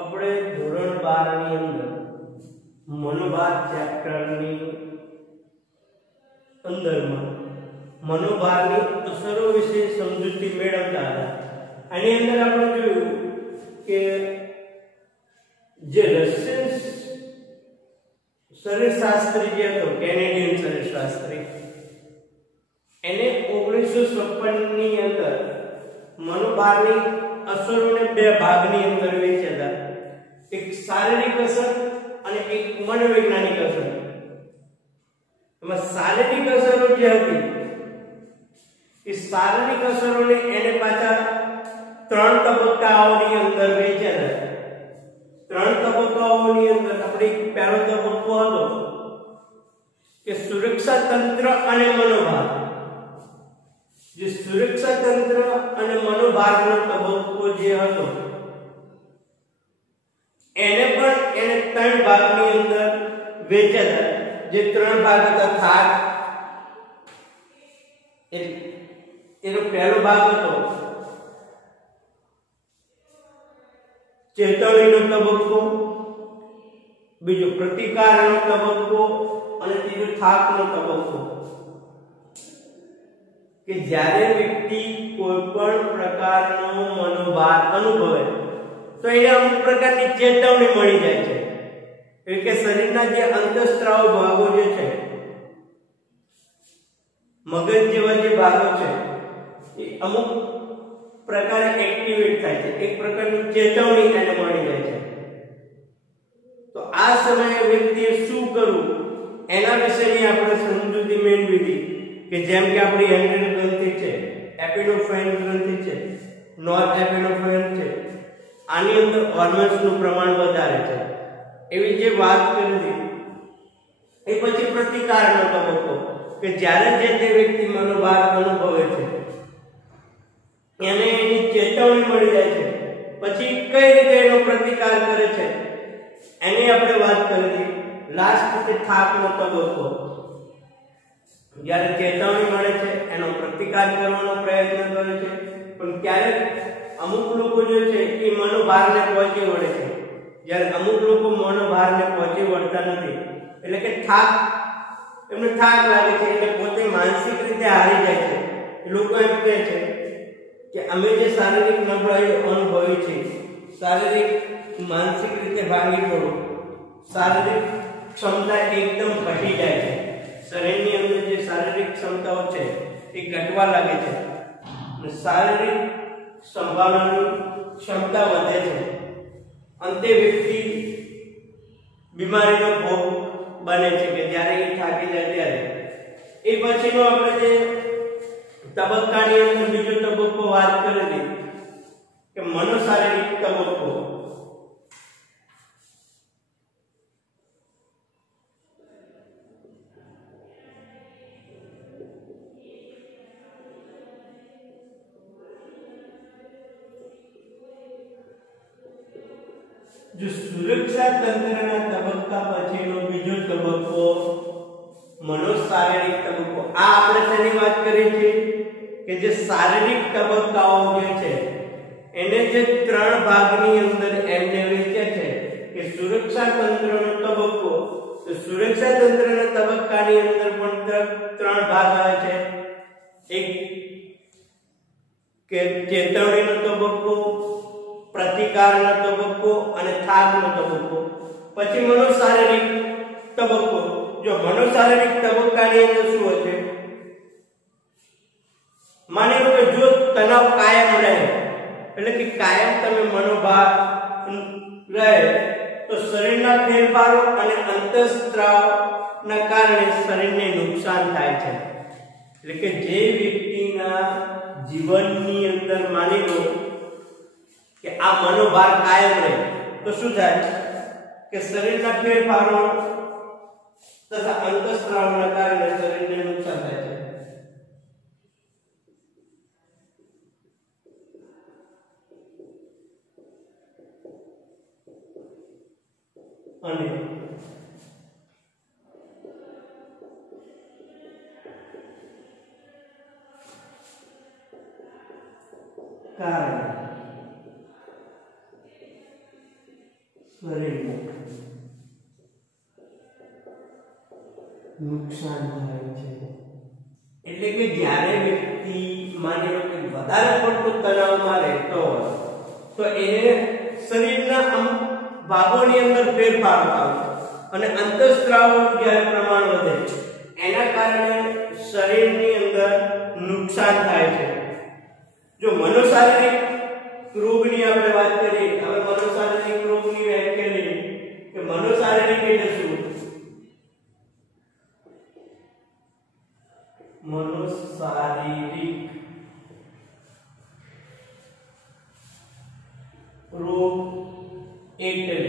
આપણે ધોરણ 12 ની અંદર મનોભાર ચેપ્ટરની અંદરમાં મનોભારની અસરો વિશે સમજૂતી મેળવતા હતા. આની અંદર આપણે જોયું કે જે રશિયન શરીરશાસ્ત્રી જે હતો, કેનેડિયન શરીરશાસ્ત્રી, એને 1956 ની અંદર મનોભારની અસરોને બે ભાગની અંદર વહેંચ્યા હતા. એક શારીરિક અસર અને એક મનોવૈજ્ઞાનિક અસર. એમાં શારીરિક અસરો જે હતી એ શારીરિક અસરોને એને પાછા 3 તબક્કાઓની અંદર વહેંચ્યા હતા. 3 તબક્કાઓની અંદર આપણે પહેલો તબક્કો હતો કે સુરક્ષા તંત્ર અને મનોભાર. જે સુરક્ષા તંત્ર અને મનોભારનો તબક્કો જે હતો એને પણ એને 3 ભાગની અંદર વહેંચ્યા હતા. જે 3 ભાગ હતા, થાક એનો પહેલો ભાગ હતો ચેતવણીનો તબક્કો, બીજો પ્રતિકારનો તબક્કો અને ત્રીજો થાકનો તબક્કો. કે જ્યારે વ્યક્તિ કોઈ પણ પ્રકારનો મનોભાર અનુભવે તો એને અમુક પ્રકારની ચેતવણી મળી જાય છે. એટલે કે શરીરના જે અંતઃસ્ત્રાવ ભાગો જે છે, મગજ જેવા જે ભાગો છે એ અમુક પ્રકારે એક્ટિવેટ થાય છે. એક પ્રકારની ચેતવણી એને મળી જાય છે. તો આ સમયે વ્યક્તિએ શું કરવું એના વિશેની આપણે સમજૂતી મેળવી હતી. કે જેમ કે આપણી એન્ડ્રિયલ ગ્રંથિ છે, એપિનોફ્રાઇન ગ્રંથિ છે, નોરએપિનેફ્રાઇન છે, આની અંદર હોર્મોન્સનું પ્રમાણ વધારે છે. એવી જે વાત કરી હતી. એ પછી પ્રતિકારનો તબક્કો કે જ્યારે જે વ્યક્તિ મનોભાર અનુભવે છે એને એની ચેતવણી મળી જાય છે, પછી કઈ રીતે એનો પ્રતિકાર કરે છે એની આપણે વાત કરી હતી. લાસ્ટ છે થાકનો તબક્કો. જ્યારે ચેતવણી મળે છે એનો પ્રતિકાર કરવાનો પ્રયત્ન કરે છે, પણ ક્યારેક અમુક લોકો જે છે એ મનોભારને પહોંચી વળે છે, જ્યારે અમુક લોકો મનોભારને પહોંચી વળતા નથી. એટલે કે એમને થાક લાગે છે, એટલે પોતે માનસિક રીતે હારી જાય છે. લોકો એમ કહે છે કે અમે જે શારીરિક નબળાઈ અનુભવી છે, શારીરિક માનસિક રીતે ભાંગી પડો, શારીરિક ક્ષમતા એકદમ ઘટી જાય છે. શરીરની અંદર જે શારીરિક ક્ષમતાઓ છે એ ઘટવા લાગે છે અને શારીરિક સંભાળવાની ક્ષમતા વધે છે. અંતે વ્યક્તિ બીમારીનો ભોગ બને છે કે જ્યારે એ થાકી જાય ત્યારે. એ પછીનો આપણે જે તબક્કાની અંદર બીજો તબક્કો વાત કરેલી કે મનોશારીરિક તબક્કો. जो सुरक्षा तंत्रना तबक्का पछीनो बीजो तबक्को मनोशारीरिक तबक्को. आ આપણે તેની વાત કરી છે કે જે શારીરિક તબક્કાઓ જે છે એને જે 3 ભાગની અંદર એમને વહેંચ્યા છે કે સુરક્ષા તંત્રનો તબક્કો. તો સુરક્ષા તંત્રના તબક્કાની અંદર પણ 3 ભાગ આવે છે. એક કે ચેતવણીનો તબક્કો, પ્રતિકારનો તબક્કો અને થાકનો તબક્કો. પછી મનોશારીરિક તબક્કો. જો મનોશારીરિક તબક્કાની અંદર શું હોય છે, માની લો કે જો તણાવ કાયમ રહે, એટલે કે કાયમ તમે મનોભાર રહે તો શરીરના ફેરફારો અને અંતઃસ્ત્રાવના કારણે શરીરને નુકસાન થાય છે. એટલે કે જે વ્યક્તિના જીવનની અંદર માની લો કે આ મનોભાર કાયમ રહે તો શું થાય કે શરીરના ફેરફારો તથા અંતઃસ્ત્રાવના કારણે શરીરને નુકસાન થાય છે. અને કારણ શરીરને નુકસાન થાય છે। એટલે કે જ્યારે વ્યક્તિ માની લો કે વધારે પડતું તણાવમાં રહેતો હોય તો એને શરીરના અમુક ભાગોની અંદર ફેરફાર થાય અને અંતઃસ્ત્રાવ જ્યારે પ્રમાણ વધે એના કારણે શરીરની અંદર નુકસાન થાય છે। જો મનોશારીરિક રોગની આપણે વાત કરીએ, હવે મનોશારીરિક રોગની વ્યાખ્યા લઈએ કે મનોશારીરિક એટલે શું? મનોશારીરિક રોગ એટલે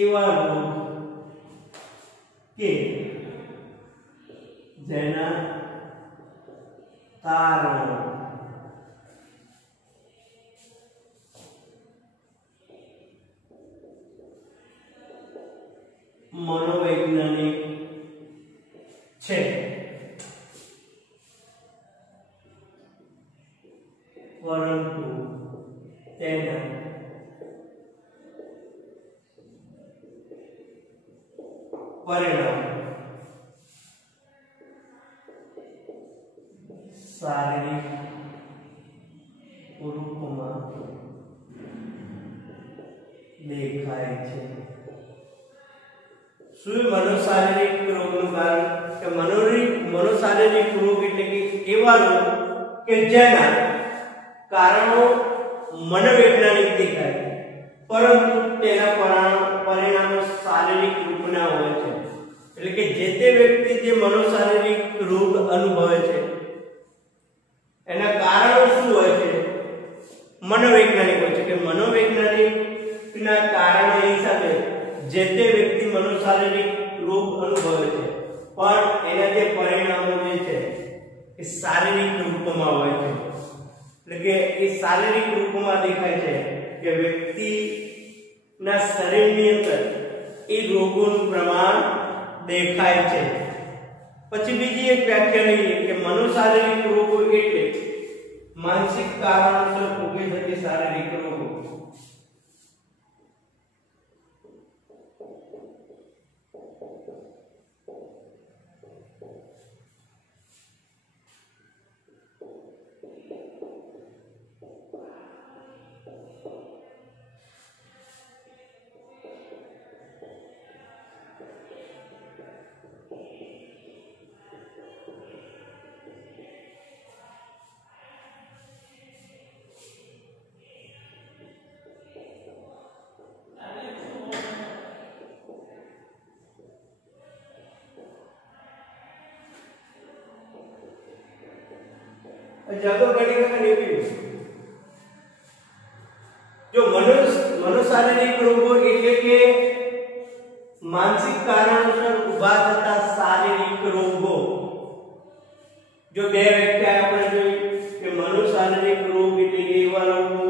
એવા રોગ કે જેના કારણો મનોવૈજ્ઞાનિક છે, પરંતુ તેના પરિણામ શારીરિક રૂપમાં દેખાય છે। શું મનોશારીરિક રોગનું કારણ કે મનોશારીરિક રોગ એટલે કે એવા રોગ કે જેના કારણો મનોવૈજ્ઞાનિક દેખાય પરંતુ તેના પરિણામો શારીરિક રૂપના હોય છે। એટલે કે જે તે વ્યક્તિ જે મનોશારીરિક રોગ અનુભવે છે એના કારણો શું હોય છે? મનોવૈજ્ઞાનિક હોય છે કે મનોવૈજ્ઞાનિકના કારણે હિસાબે જે તે વ્યક્તિ મનોશારીરિક રોગ અનુભવે છે પણ એના જે પરિણામો જે છે એ શારીરિક રૂપમાં હોય છે। એટલે કે એ શારીરિક રૂપમાં દેખાય છે કે વ્યક્તિના શરીરની અંદર એ રોગોનું પ્રમાણ દેખાય છે। પછી બીજી એક વ્યાખ્યા લઈએ કે મનોશારીરિક રોગો એટલે માનસિક કારણોસર ઉભી થતી શારીરિક રોગો। जगह गणित में नहीं जो मनोशारीरिक रोगों એટલે કે मानसिक कारणोसर उभा થતા शारीरिक रोगो जो બે વ્યાખ્યા આપણે જોઈ કે મનોશારીરિક રોગ એટલે એવા રોગો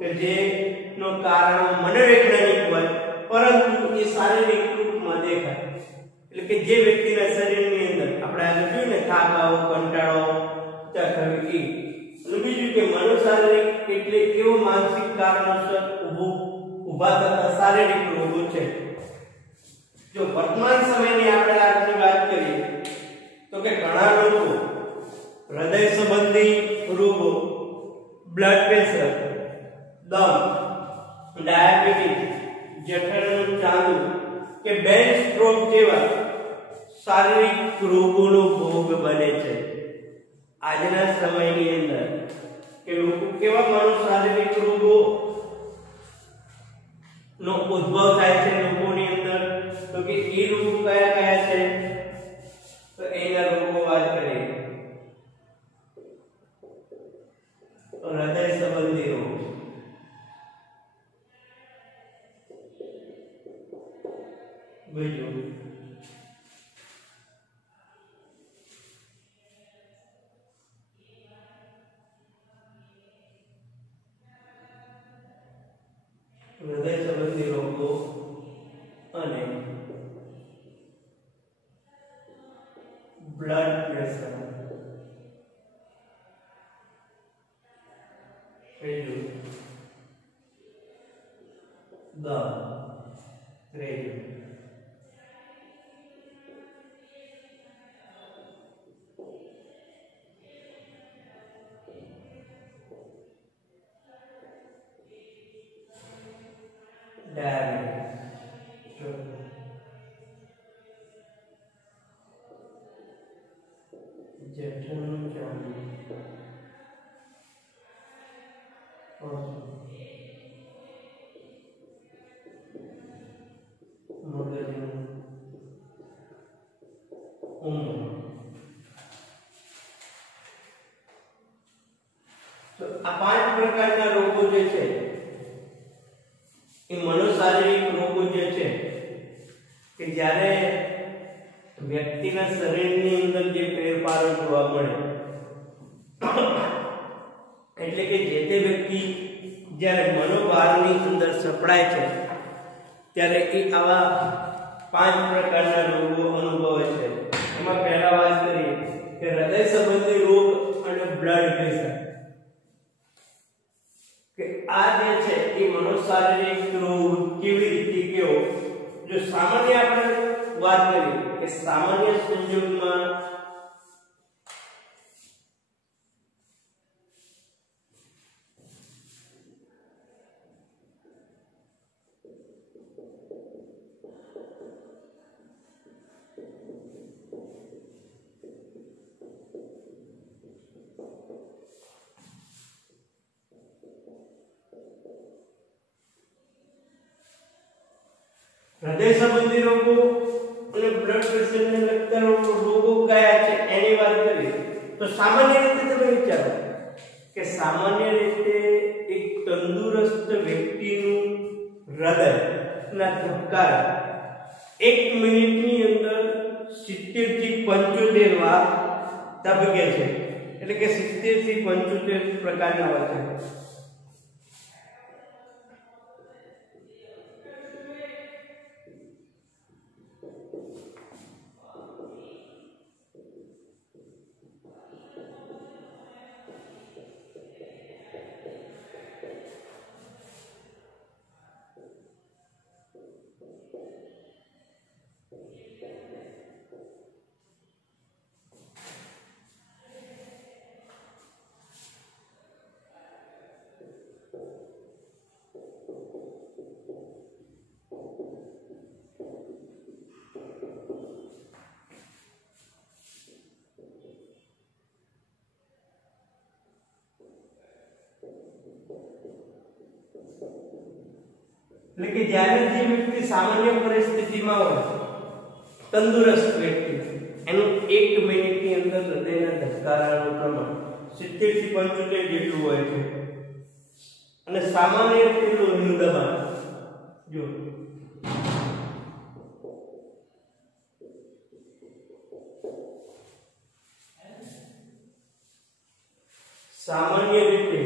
કે જેનો કારણ મનોવૈજ્ઞાનિક હોય પરંતુ એ શારીરિક રૂપમાં દેખાય। એટલે કે જે વ્યક્તિના શરીરની અંદર આપણે આ જોયું ને થાક આવો, કંટાળો, તકલીફ, અને બીજું કે મનોશારીરિક એટલે એવો માનસિક કારણોસર ઉભા થતા શારીરિક રોગો છે। જો વર્તમાન સમયની આપણે આજની વાત કરીએ તો કે ઘણા લોકો હૃદય સંબંધી રોગો, બ્લડ પ્રેશર, દમ, ડાયાબિટીસ, જઠરનું ચાંદુ કે બ્રેન સ્ટ્રોક જેવા શારીરિક રોગોનો ભોગ બને છે। આજના સમયની અંદર કે લોકો કેવા મનોશારીરિક રોગો નો ઉદ્ભવ થાય છે લોકોની અંદર તો કે એ રોગો કયા કયા છે? તો એના રોગો વાત કરીએ તો હૃદય સંબંધી રોગ, બીજું હૃદય સંબંધી રોગો અને બ્લડ પ્રેશર। ત્રીજું દમ, ત્રીજું ડાયાબિટીસ, જઠરનું ચામડું, મગજનું ઉંમર. તો આ 5 પ્રકારના રોગો જે છે એ મનોશારીરિક રોગો જે છે કે જ્યારે વ્યક્તિના શરીરની અંદર જે ફેરફારો જોવા મળે, એટલે કે જે તે વ્યક્તિ જ્યારે મનોભારની અંદર સપડાય છે ત્યારે એ આવા 5 પ્રકારના રોગો અનુભવે છે. એમાં પહેલા વાત કરીએ કે હૃદય સંબંધી રોગ અને બ્લડ પ્રેશર, કે આ જે છે એ મનોશારીરિક રોગ કેવી રીતે કેવો. જો સામાન્ય આપણે વાત કરીએ કે સામાન્ય સંજોગમાં હૃદય સંબંધી રોગો અને બ્લડ પ્રેશરને લગતા રોગો કયા છે એની વાત કરીએ તો સામાન્ય રીતે તમે વિચારો કે સામાન્ય રીતે એક તંદુરસ્ત વ્યક્તિનું હૃદયના ધબકારા 1 મિનિટની અંદર 70 થી 75 વાર ધબકે છે. એટલે કે 70 થી 75 પ્રકારના હોય છે. એટલે કે જ્યારે જે વ્યક્તિ સામાન્ય પરિસ્થિતિમાં હોય, તંદુરસ્ત વ્યક્તિ, એનું 1 મિનિટની અંદર હૃદયના ધબકારાનું પ્રમાણ 70 થી 75 જેટલું હોય છે. અને સામાન્ય રીતે લોહીનું દબાણ જો સામાન્ય રીતે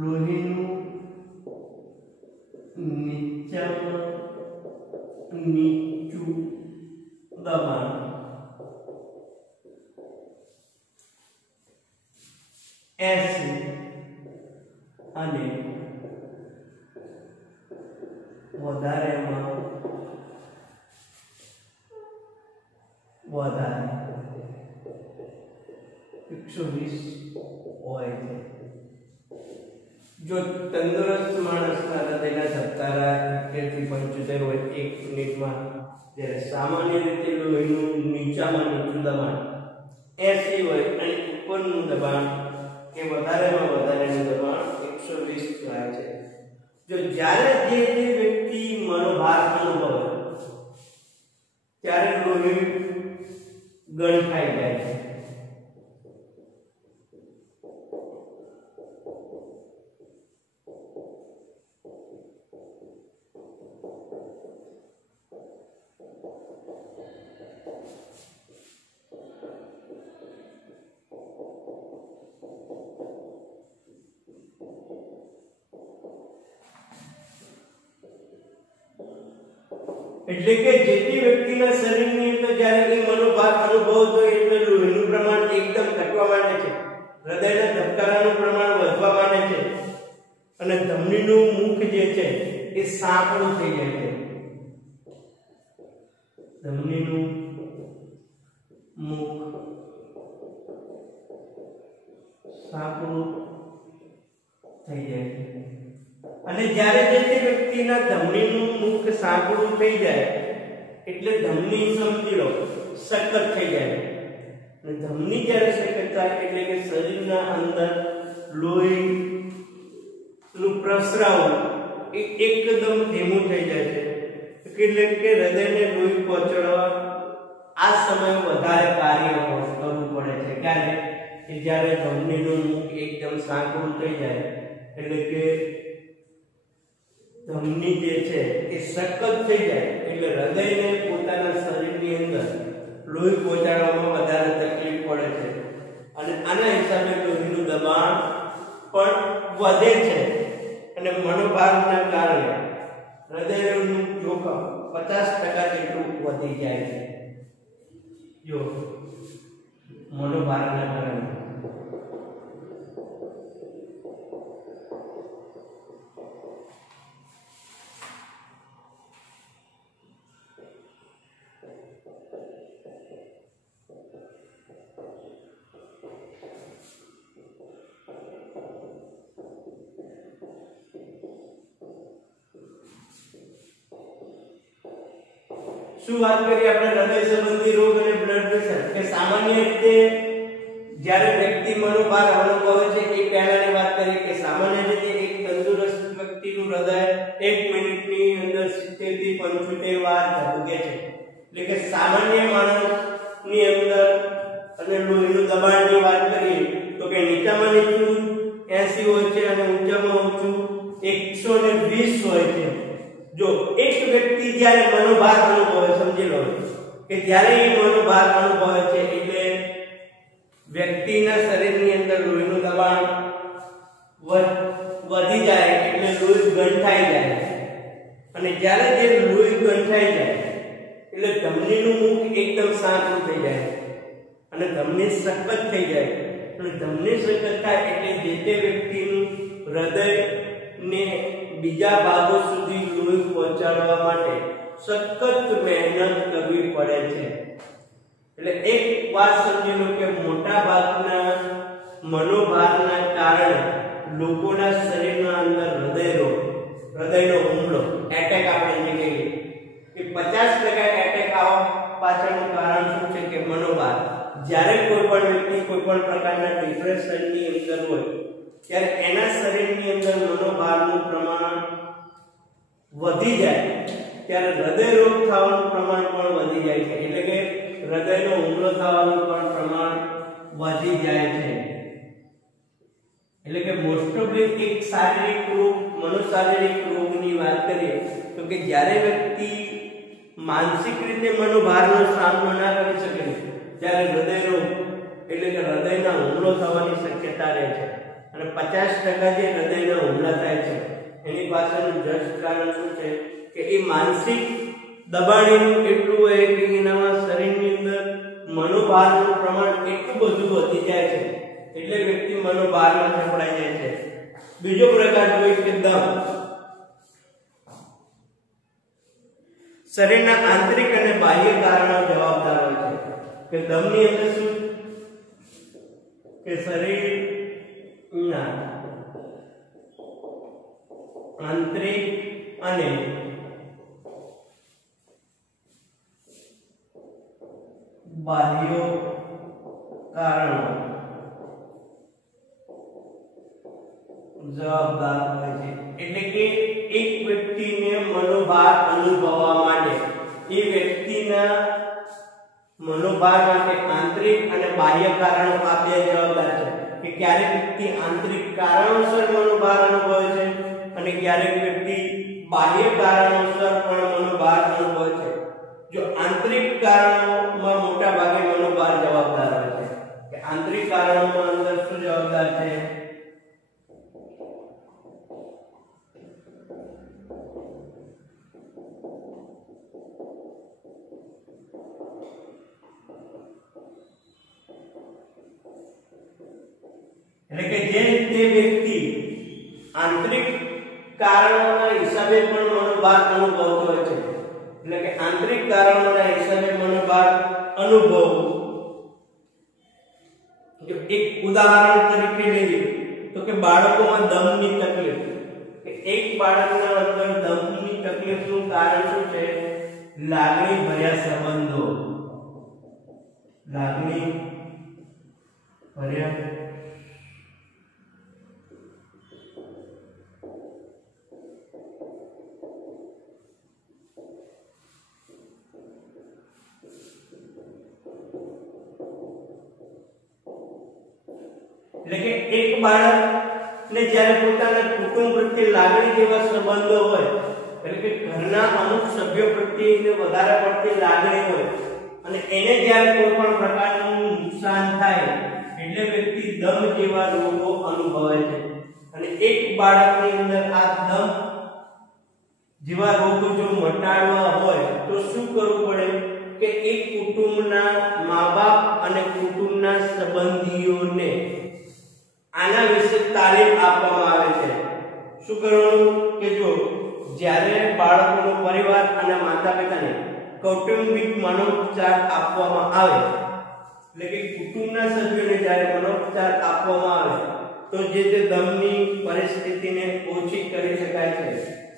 લોહીનું નીચું દબાણ 80 અને વધારેમાં વધારે 120 હોય છે. જો તંદુરસ્ત માણસના હૃદયના ધબકારા 70 થી 75 હોય 1 મિનિટમાં, જ્યારે સામાન્ય રીતે લોહીનું નીચામાં નીચું દબાણ 80 હોય અને ઉપરનું દબાણ કે વધારેમાં વધારેનું દબાણ 120 થાય છે. જો જ્યારે જે વ્યક્તિ મનોભાર અનુભવે ત્યારે લોહી ગંઠાઈ જાય છે. એટલે કે જે તે વ્યક્તિના શરીરની અંદર જ્યારે એ મનોભાર અનુભવતો હોય એટલે લોહીનું પ્રમાણ એકદમ ઘટવા માંડે છે, હૃદયના ધબકારાનું પ્રમાણ વધવા માંડે છે અને ધમનીનું મુખ જે છે એ સાંકડું થઈ જાય છે. ધમનીનું મુખ સાંકડું થઈ જાય છે અને જ્યારે જે વ્યક્તિના ધમનીનું મુખ સાંકડું થઈ જાય એટલે ધમની સમજી લો સખત થઈ જાય. અને ધમની જ્યારે સખત થાય એટલે કે શરીરના અંદર લોહીનું પ્રસરાવ એ એકદમ ધીમું થઈ જાય છે. એટલે કે હૃદયને લોહી પહોંચાડવા આ સમયે વધારે કાર્ય કરવું પડે છે. કારણ કે જ્યારે ધમનીનું મુખ એકદમ સાંકડું થઈ જાય એટલે કે ધમની જે છે એ સખત થઈ જાય એટલે હૃદયને પોતાના શરીરની અંદર લોહી પહોંચાડવામાં વધારે તકલીફ પડે છે અને આના હિસાબે લોહીનું દબાણ પણ વધે છે અને મનોભારના કારણે હૃદયનું જોખમ 50% જેટલું વધી જાય છે. જો મનોભારના કારણે શું વાત કરીએ આપણે હૃદય સંબંધી રોગ અને બ્લડ પ્રેશર કે સામાન્ય રીતે જ્યારે વ્યક્તિ મનોભાર અનુભવે છે એ પહેલાની વાત કરી કે સામાન્ય રીતે એક તંદુરસ્ત વ્યક્તિનું હૃદય 1 મિનિટની અંદર 70 થી 75 વાર ધબકે છે. એટલે કે સામાન્ય માણસની અંદર અને લોહીનું દબાણની વાત કરીએ તો કે નીચામાં નીચું 80 હોય છે અને ઊંચામાં ઊંચું 120 હોય છે. જો એક વ્યક્તિ જ્યારે મનોભાર અનુભવે સમજી લો કે જ્યારે એ મનોભાર અનુભવે છે એટલે વ્યક્તિના શરીરની અંદર લોહીનું દબાણ વધી જાય એટલે લોહી ગંઠાઈ જાય અને જ્યારે જે લોહી ગંઠાઈ જાય એટલે ધમનીનું મુખ એકદમ સાંકડું થઈ જાય અને ધમની સખત થઈ જાય અને ધમની સખત થાય એટલે જે તે વ્યક્તિનું હૃદયને બીજા ભાગો સુધી લોહી પહોંચાડવા માટે સખત મહેનત કરવી પડે છે. એટલે એક વાત સમજી લો કે મોટા ભાગના મનોભારના કારણે લોકોના શરીરના અંદર હૃદયનો હુમલો એટેક આપણે જે કહીએ કે 50% એટેક આવવા પાછળનું કારણ શું છે કે મનોભાર. જ્યારે કોઈ પણ વ્યક્તિ કોઈ પણ પ્રકારના ડિપ્રેશનની અંદર હોય ત્યારે એના શરીરની અંદર મનોભારનું પ્રમાણ વધી જાય ત્યારે હૃદય રોગ થવાનું પ્રમાણ પણ વધી જાય છે. એટલે કે હૃદયનો હુમલો થવાનું પણ પ્રમાણ વધી જાય છે. એટલે કે મોસ્ટ ઓફલી એક શારીરિક રોગ મનોશારીરિક રોગની વાત કરીએ તો કે જ્યારે વ્યક્તિ માનસિક રીતે મનોભારનો સામનો ના કરી શકે ત્યારે હૃદય રોગ એટલે કે હૃદયના હુમલો થવાની શક્યતા રહે છે. અને 50% જે હૃદયના હુમલા થાય છે એની પાછળનું જસ્ટ કારણ શું છે કે એ માનસિક દબાણ એટલું હોય કે એના શરીરની અંદર મનોભારનું પ્રમાણ એટલું બધું વધી જાય છે એટલે વ્યક્તિ મનોભારમાં સપડાઈ જાય છે. બીજો પ્રકાર જોઈએ કે દમ. શરીરના આંતરિક અને બાહ્ય કારણો જવાબદાર હોય છે કે દમની અંદર શું કે શરીરના આંતરિક અને બાહ્ય કારણો જવાબદાર હોય છે. એટલે કે એક વ્યક્તિને મનોભાર અનુભવવા માટે એ વ્યક્તિના મનોભાર માટે આંતરિક અને બાહ્ય કારણો આ બે જવાબદાર છે કે ક્યારેક વ્યક્તિ આંતરિક કારણોસર મનોભાર અનુભવે છે અને ક્યારેક વ્યક્તિ બાહ્ય કારણોસર પણ મનોભાર અનુભવે છે. જો આંતરિક કારણોમાં મોટા ભાગે મનોભાર જવાબદાર હોય છે કે આંતરિક કારણોમાં અંદર શું જવાબદાર છે એટલે કે જે તે વ્યક્તિ આંતરિક કારણોના હિસાબે પણ મનોભાર અનુભવતો હોય છે, એટલે કે આંતરિક કારણોના હિસાબે મનોભાર અનુભવ. જો એક ઉદાહરણ તરીકે લઈએ તો કે બાળકોમાં દમની તકલીફ, કે એક બાળકના અંદર દમની તકલીફનું કારણ શું છે? લાગણી ભર્યા સંબંધો. લાગણી ભર્યા એટલે કે એક બાળકને જ્યારે પોતાના કુટુંબ પ્રત્યે લાગણી જેવા સંબંધો હોય, એટલે કે ઘરના અમુક સભ્યો પ્રત્યે વધારે પડતી લાગણી હોય અને એને જ્યારે કોઈ પણ પ્રકારનું નુકસાન થાય એટલે વ્યક્તિ દમ જેવા રોગો અનુભવે છે. અને એક બાળકની અંદર આ દમ જેવા રોગો જો મટાડવા હોય તો શું કરવું પડે? કે એક કુટુંબના મા-બાપ અને કુટુંબના સંબંધીઓને આના વિશે તાલીમ આપવામાં આવે છે. શું કરવાનું? કે જો જ્યારે બાળકોનો પરિવાર અને માતા-પિતાને કૌટુંબિક મનોપચાર આપવામાં આવે, એટલે કે કુટુંબના સભ્યોને જ્યારે મનોપચાર આપવામાં આવે તો જે તે દમની પરિસ્થિતિને ઓછી કરી શકાય છે,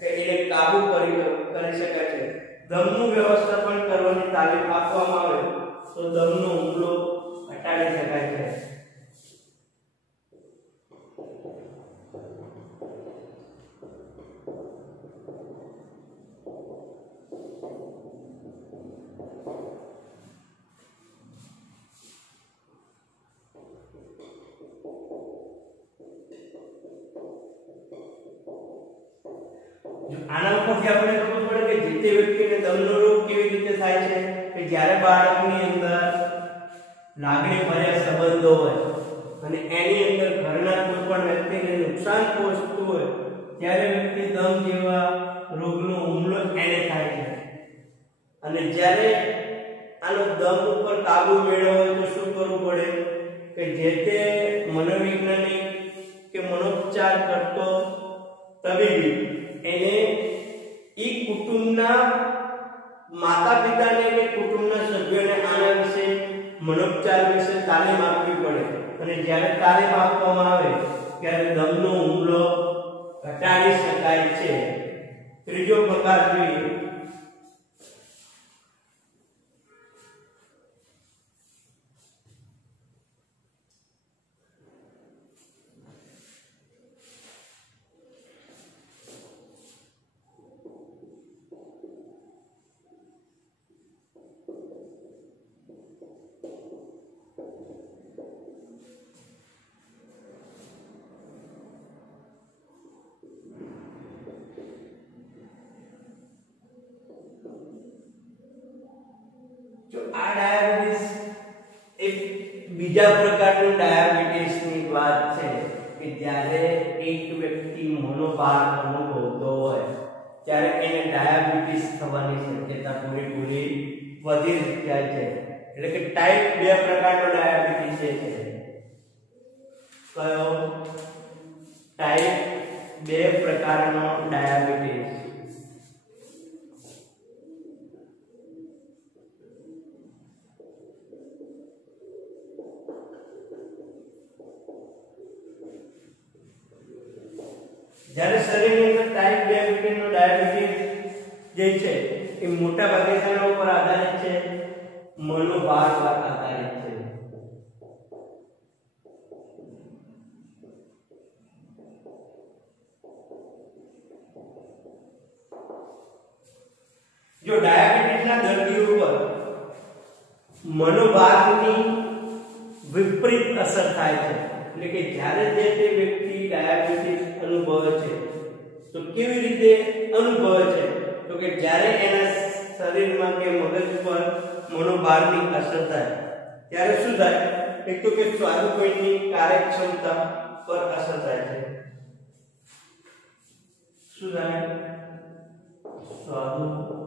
કે એને કાબુ કરી શકાય છે. દમનું વ્યવસ્થાપન કરવાની તાલીમ આપવામાં આવે તો દમનો હુમલો ઘટાડી શકાય છે. આના ઉપરથી આપણે ખબર પડે કે જે તે વ્યક્તિને દમનો રોગ કેવી રીતે થાય છે, કે જ્યારે બાળકની અંદર લાગણી ભર્યા સંબંધો હોય અને એની અંદર ઘરના કોઈ પણ વ્યક્તિને નુકસાન પહોંચતું હોય ત્યારે વ્યક્તિ દમ જેવા રોગનો હુમલો એને થાય છે. અને જ્યારે આનો દમ ઉપર કાબુ મેળવવો હોય તો શું કરવું પડે? કે જે તે મનોવૈજ્ઞાનિક કે મનોપચાર કરતો તબીબી એને ઈ કુટુંબના માતા-પિતાને કે કુટુંબના સભ્યોને આના વિશે મનોપચાર વિશે તાલીમ આપવી પડે. અને જ્યારે તાલીમ આપવામાં આવે ત્યારે દમનો હુમલો ઘટાડી શકાય છે. ત્રીજો પ્રકાર જોઈએ આ ડાયાબિટીસ એક બીજા પ્રકારનું ડાયાબિટીસની વાત છે કે જ્યારે એક વ્યક્તિ મનોભાર અનુભવતો હોય ત્યારે એને ડાયાબિટીસ થવાની શક્યતા પૂરેપૂરી વધી જાય છે. એટલે કે ટાઈપ 2 પ્રકારનો ડાયાબિટીસ છે. કયો? ટાઈપ 2 પ્રકારનો ડાયાબિટીસ. જ્યારે શરીરની અંદર ટાઈપ 2 પ્રકારનો ડાયાબિટીસ જે છે એ મોટા ભાગે શેના ઉપર આધારિત છે? મનોભાર પર આધારિત છે. જો ડાયાબિટીસના દર્દીઓ પર મનોભારની વિપરીત અસર થાય છે, એટલે કે જ્યારે જે તે વ્યક્તિ ડાયાબિટીસ અનુભવે છે તો કેવી રીતે અનુભવે છે? તો કે જ્યારે એના શરીરમાં કે મગજ પર મનોભારની અસર થાય ત્યારે શું થાય? એક તો કે સ્વાદુપિંડની કાર્યક્ષમતા પર અસર થાય છે. શું થાય? સ્વાદુપિંડની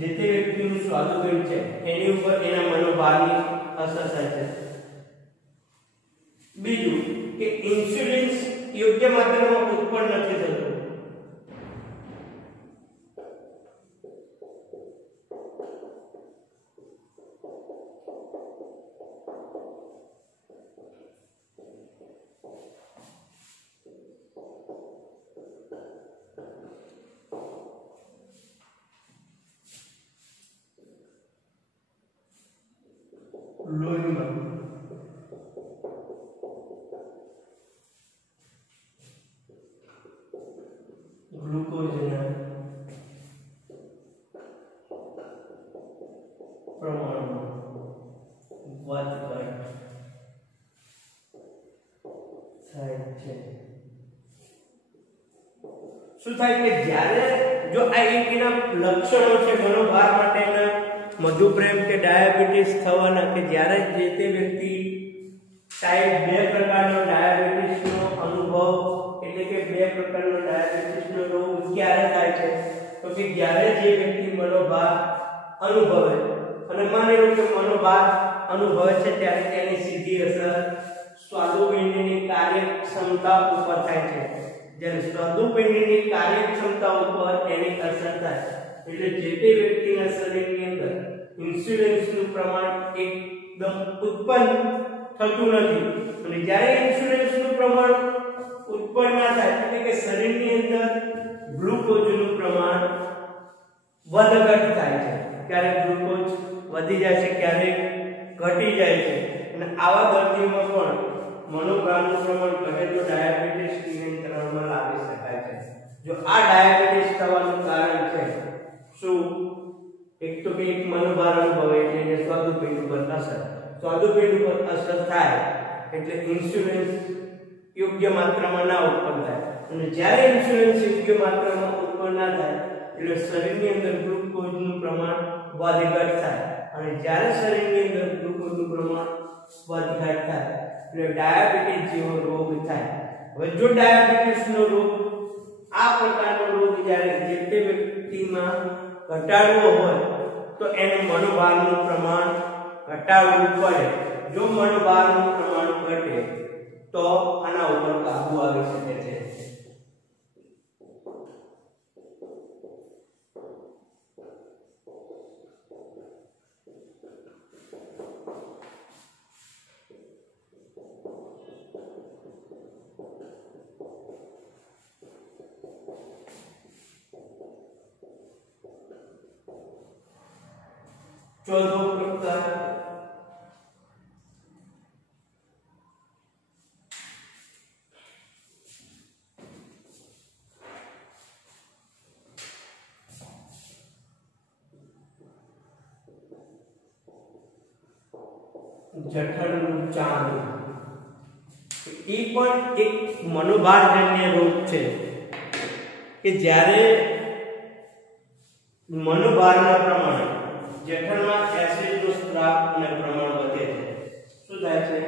જે તે વ્યક્તિનું સ્વાદુપિંડ છે એની ઉપર એના મનોભારની અસર થાય છે. બીજું કે ઇન્સ્યુલિન યોગ્ય માત્રામાં ઉત્પન્ન નથી થતું. લોહીમાં ગ્લુકોઝના પ્રમાણમાં વધઘટ થાય છે. શું થાય કે જ્યારે જો આ એના લક્ષણો છે મનોભાર માટેના, મધુપ્રેમ કે ડાયાબિટીસ થવાના, કે જ્યારે જે તે વ્યક્તિ ટાઈપ 2 પ્રકારનો ડાયાબિટીસનો અનુભવ, એટલે કે 2 પ્રકારનો ડાયાબિટીસનો રોગ ક્યારે થાય છે તો કે જ્યારે જે વ્યક્તિ મનોભાર અનુભવે, અને માની લો કે મનોભાર અનુભવે છે ત્યારે તેની સીધી અસર સ્વાદુપિંડની કાર્યક્ષમતા ઉપર થાય છે. જ્યારે સ્વાદુપિંડની કાર્યક્ષમતા ઉપર એની અસર થાય એટલે જે તે વ્યક્તિના શરીરની અંદર ઇન્સ્યુલિનનું પ્રમાણ એકદમ ઉત્પન્ન થતું નથી. અને જ્યારે ઇન્સ્યુલિનનું પ્રમાણ ઉત્પન્ન ના થાય એટલે કે શરીરની અંદર ગ્લુકોઝનું પ્રમાણ વધઘટ થાય છે. ક્યારેક ગ્લુકોઝ વધી જાય છે, ક્યારેક ઘટી જાય છે. અને આવા દર્દીઓમાં પણ મનોભારનું પ્રમાણ ઘટે તો ડાયાબિટીસ નિયંત્રણમાં લાવી શકાય છે. જો આ ડાયાબિટીસ થવાનું કારણ છે શું? એક તો કે એક મનોભાર અનુભવે એટલે એને સ્વાદુપિંડ ઉપર અસર, સ્વાદુપિંડ ઉપર અસર થાય એટલે ઇન્સ્યુલિન યોગ્ય માત્રામાં ના ઉત્પન્ન થાય. અને જ્યારે ઇન્સ્યુલિન યોગ્ય માત્રામાં ઉત્પન્ન ના થાય એટલે શરીરની અંદર ગ્લુકોઝનું પ્રમાણ વધઘટ થાય. અને જ્યારે શરીરની અંદર ગ્લુકોઝનું પ્રમાણ વધઘટ થાય એટલે ડાયાબિટીસ જેવો રોગ થાય. હવે જો ડાયાબિટીસનો રોગ, આ પ્રકારનો રોગ જ્યારે જે તે વ્યક્તિમાં ઘટાડવો હોય તો એનું મનોભારનું પ્રમાણ ઘટાડવું પડે. જો મનોભારનું પ્રમાણ ઘટે તો આના ઉપર કાબુ આવી શકે છે. ચોથો પ્રકાર જઠરનું ચાંદુ. એ પણ એક મનોભારજન્ય રોગ છે કે જ્યારે મનોભારના પ્રમાણે જઠરમાં એસિડનું સ્ત્રાવ અને પ્રમાણ વધે છે. શું થાય છે?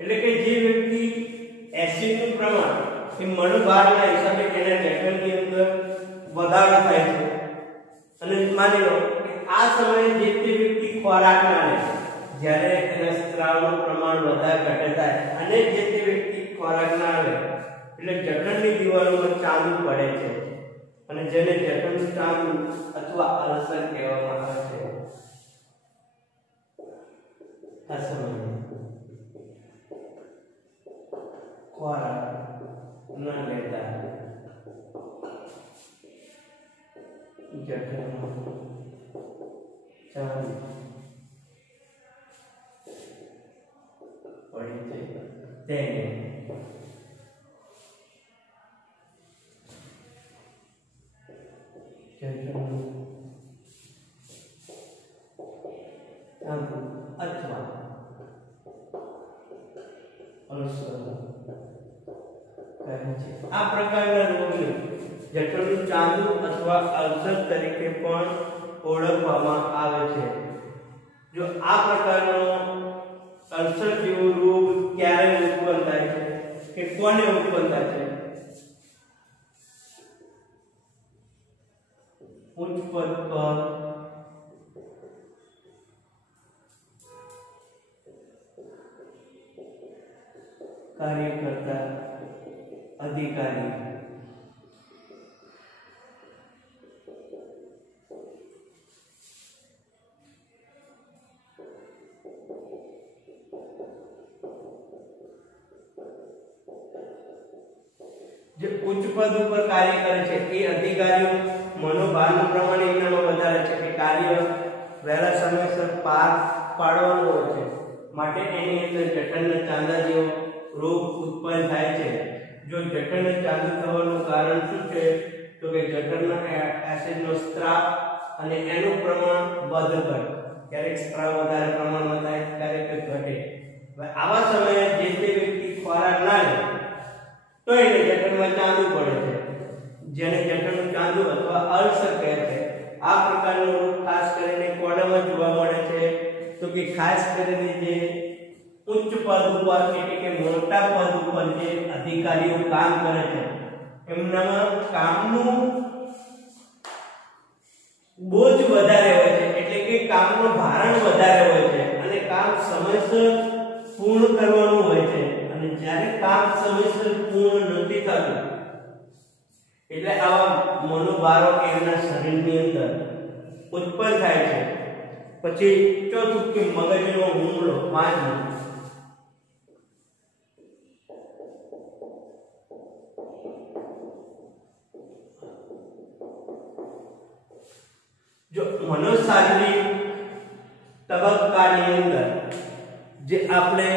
એટલે કે જે વ્યક્તિ એસિડનું પ્રમાણ એ મનોભારના હિસાબે તેના જઠરની અંદર વધારો થાય છે. અને માની લો કે આ સમયે જે તે વ્યક્તિ ખોરાક ના લે, જ્યારે એના સ્ત્રાવનું પ્રમાણ વધારે ઘટે થાય અને જે તે વ્યક્તિ ખોરાક ના લે એટલે જઠરની દિવાલોમાં ચાંદુ પડે છે. અને જેને જઠરનું ચાંદુ અથવા અલ્સર કહેવામાં આવે છે. આ સમયે ખોરાક ન લેતા જઠરમાં ચાંદુ પડી છે તેને જઠરનું કરે છે. આ પ્રકારના રોગને જઠરનું ચાંદુ અથવા અલ્સર તરીકે પણ ઓળખવામાં આવે છે. જો આ પ્રકારનો અલ્સર જેવો રોગ ક્યારે ઉત્પન્ન થાય છે કે કોને ઉત્પન્ન થાય છે? ઉચ્ચ પદ પર કાર્ય કરતા અધિકારી જે ઉચ્ચ પદ ઉપર કાર્ય કરે છે એ અધિકારીઓ મનોભારનું પ્રમાણ એનામાં વધારે છે કે કાર્ય વહેલા સમયસર પાર પાડવાનું હોય છે, માટે એની અંદર જઠરના ચાંદા જેવો રોગ ઉત્પન્ન થાય છે. જો જઠરના ચાંદા થવાનું કારણ શું છે તો કે જઠરના એસિડનો સ્ત્રાવ અને એનું પ્રમાણ વધઘટ, ક્યારેક સ્ત્રાવ વધારે પ્રમાણમાં થાય, ક્યારેક ઘટે. આવા સમયે જે તે વ્યક્તિ ખોરાક ના લે તો એને જઠરમાં ચાંદુ પડે છે, જેને જઠરનું ચાંદુ અથવા અલ્સર કહે છે. આ પ્રકારનો રોગ ખાસ કરીને કોનામાં જોવા મળે છે તો કે ખાસ કરીને જે ઉચ્ચ પદ ઉપર એટલે કે મોટા પદ ઉપર જે અધિકારીઓ કામ કરે છે એમનામાં કામનું બોજ વધારે હોય છે, એટલે કે કામનું ભારણ વધારે હોય છે અને કામ સમયસર પૂર્ણ કરવાનું હોય છે. અને જ્યારે કામ સમયસર પૂર્ણ નથી થતું એટલે આવા મનોભારો એમના શરીરની અંદર ઉત્પન્ન થાય છે. પછી ચોથું કે મગજનો હુમલો. પાંચમું, જો મનોશારીરિક તબક્કાની અંદર જે આપણે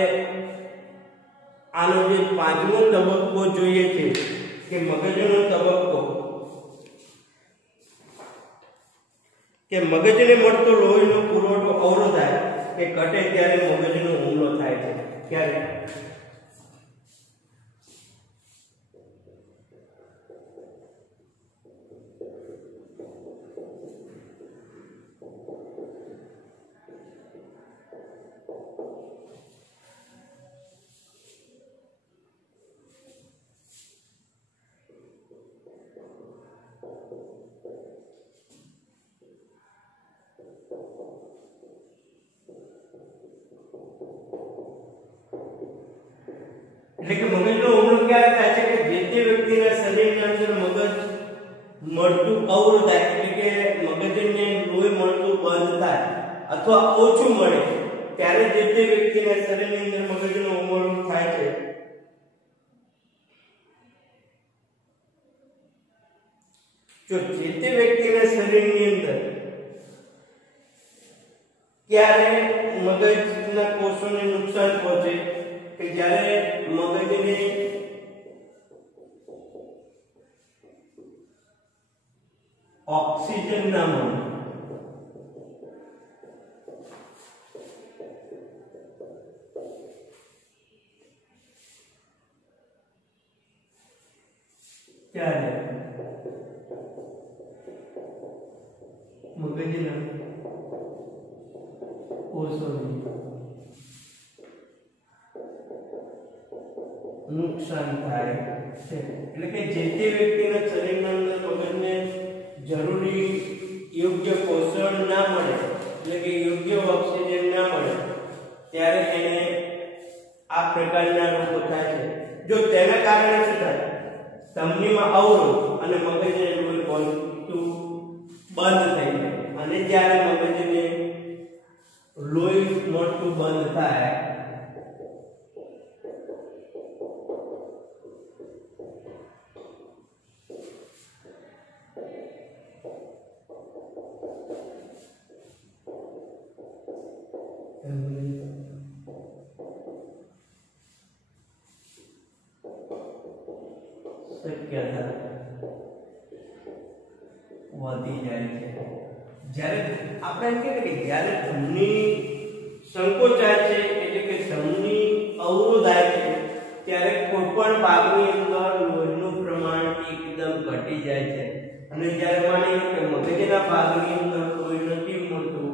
આનો જે પાંચમો તબક્કો જોઈએ છે કે મગજનો તબક્કો, કે મગજને મળતો લોહીનો પુરવઠો અવરોધાય કે ઘટે ત્યારે મગજનો હુમલો થાય છે. ક્યારે? એટલે કે મગજનો હુમલો ક્યારે થાય છે કે જે તે વ્યક્તિના શરીરની અંદર મગજ મળતું અવરોધાય, એટલે કે મગજને લોહી મળતું બંધ થાય અથવા ઓછું મળે ત્યારે જે તે વ્યક્તિના શરીરની અંદર મગજનો હુમલો થાય છે. જો જે તે વ્યક્તિના શરીરની અંદર ક્યારે મગજના કોષોને નુકસાન પહોંચે કે જ્યારે મગજને ઓક્સિજન ના મળે, ત્યારે મગજના કોષોને નુકસાન થાય છે. એટલે કે જે તે વ્યક્તિના શરીરના અંદર મગજને જરૂરી યોગ્ય પોષણ ના મળે, એટલે કે યોગ્ય ઓક્સિજન ના મળે ત્યારે એને આ પ્રકારના રોગો થાય છે. જો તેના કારણે શું થાય? ધમનીમાં અવરોધ અને મગજને લોહી પહોંચતું બંધ થઈ જાય, અને જ્યારે મગજને લોહી મળતું બંધ થાય શક્યતા વધી જાય છે. જ્યારે આપણે એમ કહીએ કે જ્યારે ધમની સંકોચાય છે, એટલે કે ધમની અવરોધાય છે, ત્યારે કોઈ પણ ભાગની અંદર અને જ્યારે માની લો કે મગજના ભાગની અંદર લોહી નથી મળતું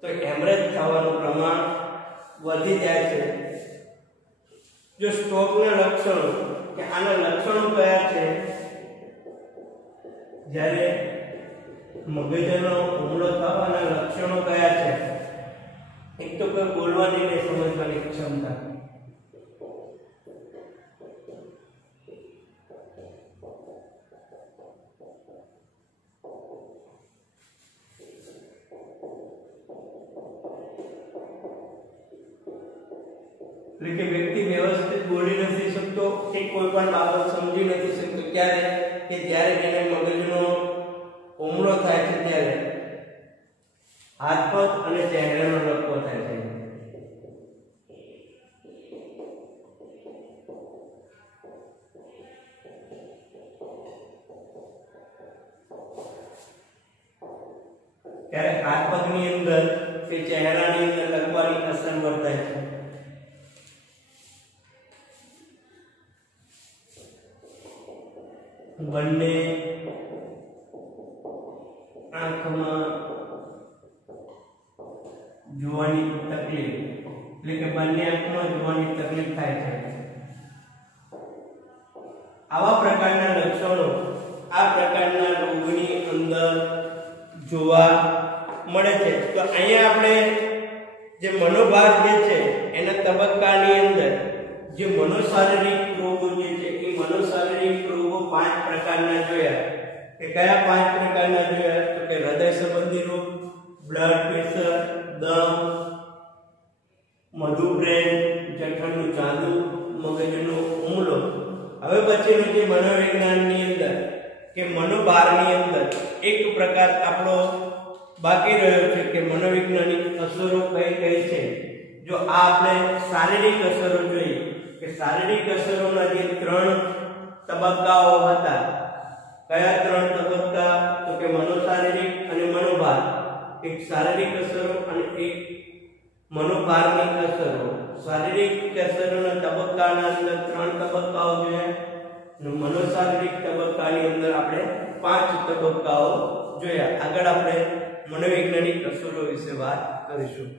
તો હેમરેજ થવાનું પ્રમાણ વધી જાય છે. જો સ્ટ્રોકના લક્ષણો કે આના લક્ષણો કયા છે, જ્યારે મગજનો હુમલો થવાના લક્ષણો કયા છે? એક તો કોઈ બોલવાની ને સમજવાની ક્ષમતા, એટલે કે વ્યક્તિ વ્યવસ્થિત બોલી નથી શકતો કે કોઈ પણ બાબત સમજી નથી શકતો. ક્યારે કે જ્યારે એને મગજનો હુમલો થાય છે ત્યારે હાથ પગ અને ચહેરાનો લકવો થાય છે. ત્યારે હાથ પગની અંદર કે ચહેરાની અંદર લકવાની અસર વર્તાય છે. બંને આંખમાં જોવાની તકલીફ, એટલે કે બંને આંખમાં જોવાની તકલીફ થાય છે. આવા પ્રકારના લક્ષણો આ પ્રકારના રોગની અંદર જોવા મળે છે. તો અહીંયા આપણે જે મનોભાર જે છે એના તબક્કાની અંદર જે મનોશારીરિક રોગો જે છે એ મનોશારીરિક રોગો 5 પ્રકારના જોયા. કે કયા 5 પ્રકારના જોયા? તો કે હૃદય સંબંધી રોગ, બ્લડ પ્રેશર, દમ, મધુબ્રેન, જઠરનું ચાંદુ, મગજનો હુમલો. હવે પછીનું જે મનોવિજ્ઞાનની અંદર કે મનોભારની અંદર એક પ્રકાર આપણો બાકી રહ્યો છે કે મનોવિજ્ઞાનિક અસરો કઈ કઈ છે. જો આ આપણે શારીરિક અસરો જોઈએ કે શારીરિક અસરોના જે 3 તબક્કાઓ હતા. કયા 3 તબક્કા? તો કે મનોશારીરિક અને મનોભાર. એક શારીરિક અસરો અને એક મનોભારની અસરો. શારીરિક અસરોના તબક્કાના અંદર 3 તબક્કાઓ જોયા અને મનોશારીરિક તબક્કાની અંદર આપણે 5 તબક્કાઓ જોયા. આગળ આપણે મનોવૈજ્ઞાનિક અસરો વિશે વાત કરીશું.